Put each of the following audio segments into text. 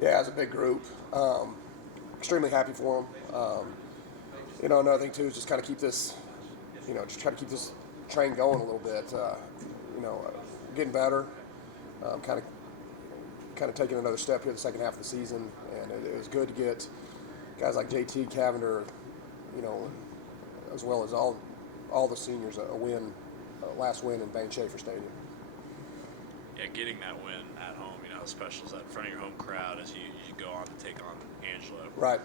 Yeah, it's a big group. Extremely happy for them. Another thing too is just kind of keep this, just try to keep this train going a little bit. You know, uh, Getting better. Kind of taking another step here the second half of the season, and it was good to get guys like JT Cavender, you know, as well as all the seniors a win, last win in Bain Schaefer Stadium. Yeah, getting that win at home, how special is that in front of your home crowd as you go on to take on Angelo? Right.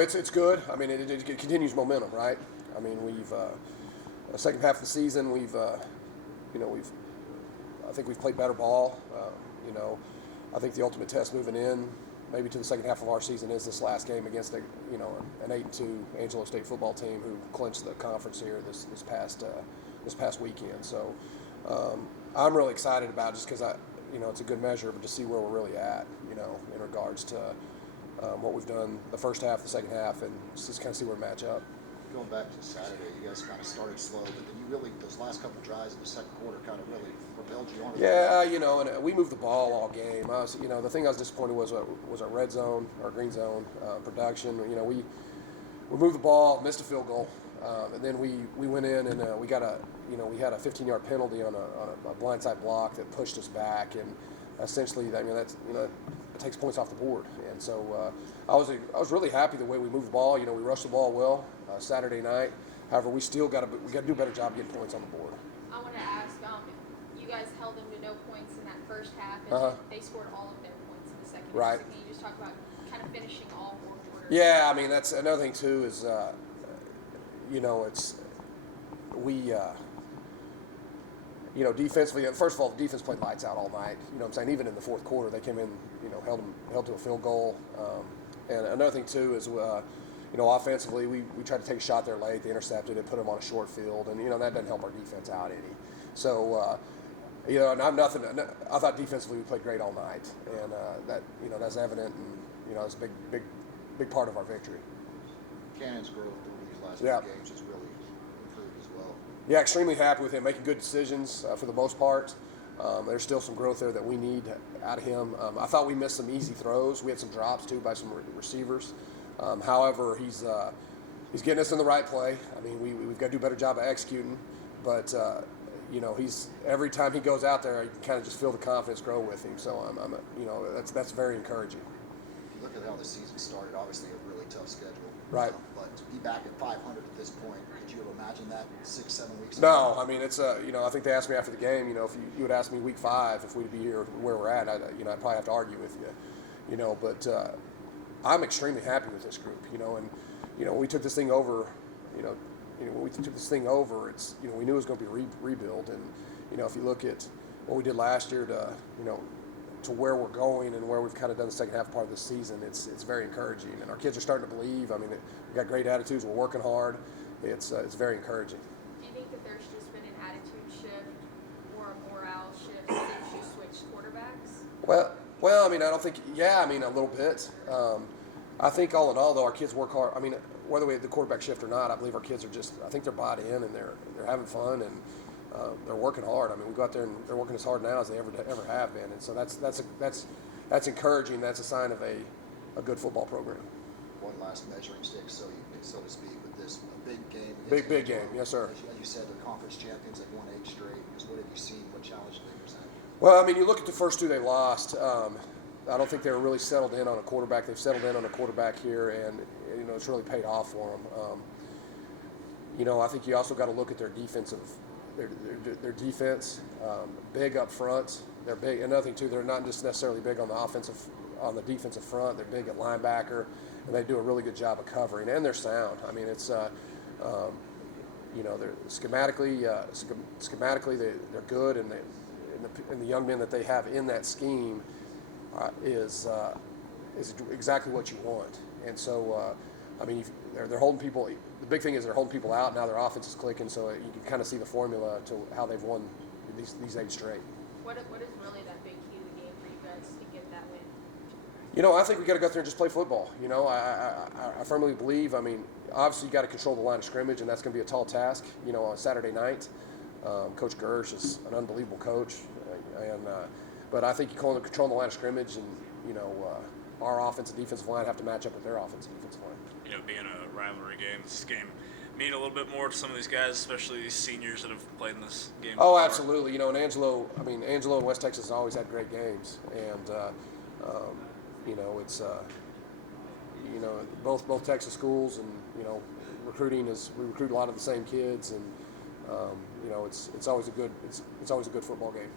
It's good. I mean, it continues momentum, right? I mean, we've the second half of the season, we've I think we've played better ball. You know, I think the ultimate test moving in, maybe to the second half of our season, is this last game against an 8-2 Angelo State football team who clinched the conference here this past weekend. So I'm really excited about it just because it's a good measure, but to see where we're really at, in regards to what we've done the first half, the second half, and just kind of see where we match up. Going back to Saturday, you guys kind of started slow, but then you really, those last couple of drives in the second quarter kind of really propelled you on. Yeah, and we moved the ball all game. The thing I was disappointed was our red zone, our green zone production. We moved the ball, missed a field goal, and then we went in and we had a 15-yard penalty on a blindside block that pushed us back, and essentially, it takes points off the board. And so I was really happy the way we moved the ball. We rushed the ball well Saturday night. However, we got to do a better job getting points on the board. I want to ask, you guys held them to no points in that first half, and they scored all of their points in the second half. Right. So can you just talk about kind of finishing all four quarters? Yeah, I mean that's another thing too is it's we. Defensively, first of all, the defense played lights out all night. I'm saying? Even in the fourth quarter, they came in, held to a field goal. And another thing, too, is, offensively, we tried to take a shot there late. They intercepted it, put them on a short field, and, that doesn't help our defense out any. So, and I thought defensively we played great all night, and that's evident, and, it's a big part of our victory. Cannon's growth over these last few games has really improved as well. Yeah, extremely happy with him, making good decisions for the most part. There's still some growth there that we need out of him. I thought we missed some easy throws. We had some drops too by some receivers. However, he's getting us in the right play. I mean, we've got to do a better job of executing. But he's every time he goes out there, you can kind of just feel the confidence grow with him. So that's very encouraging. If you look at how the season started, obviously a really tough schedule. Right. But to be back at 500 at this point, could you have imagined that 6-7 weeks No, ago? I mean it's I think they asked me after the game. If you would ask me week 5 if we'd be here where we're at, I'd probably have to argue with you. But I'm extremely happy with this group. And when we took this thing over, when we took this thing over, it's we knew it was going to be rebuild. And if you look at what we did last year to where we're going and where we've kind of done the second half part of the season, it's very encouraging, and our kids are starting to believe. I mean, we got great attitudes. We're working hard. It's very encouraging. Do you think that there's just been an attitude shift or a morale shift since you switched quarterbacks? Well, I mean, I don't think. Yeah, I mean, a little bit. I think all in all, though, our kids work hard. I mean, whether we had the quarterback shift or not, I believe our kids are I think they're bought in and they're having fun and. They're working hard. I mean, we go out there and they're working as hard now as they ever have been, and so that's encouraging. That's a sign of a good football program. One last measuring stick, so to speak, with this big game. Big game, yes, sir. As you said, they're conference champions. They've won 8 straight. What have you seen? What challenge do they present? Well, I mean, you look at the first 2 they lost. I don't think they were really settled in on a quarterback. They've settled in on a quarterback here, and it's really paid off for them. I think you also got to look at their defensive. Their defense, big up front. They're big. Another thing too, they're not just necessarily big on the defensive front. They're big at linebacker, and they do a really good job of covering. And they're sound. I mean, it's they're schematically they're good, and the young men that they have in that scheme is exactly what you want. And so, I mean, they're holding people. The big thing is they're holding people out. Now their offense is clicking, so you can kind of see the formula to how they've won these 8 straight. What is really that big key to the game for you guys to get that win? I think we got to go out there and just play football. I firmly believe. I mean, obviously you got to control the line of scrimmage, and that's going to be a tall task. On Saturday night, Coach Gersh is an unbelievable coach, but I think you control the line of scrimmage, and our offense and defensive line have to match up with their offense and defensive line. Being a rivalry game, does this game mean a little bit more to some of these guys, especially these seniors that have played in this game Oh, before? absolutely. And Angelo and West Texas has always had great games, and it's both Texas schools, and recruiting we recruit a lot of the same kids, and it's always a good football game.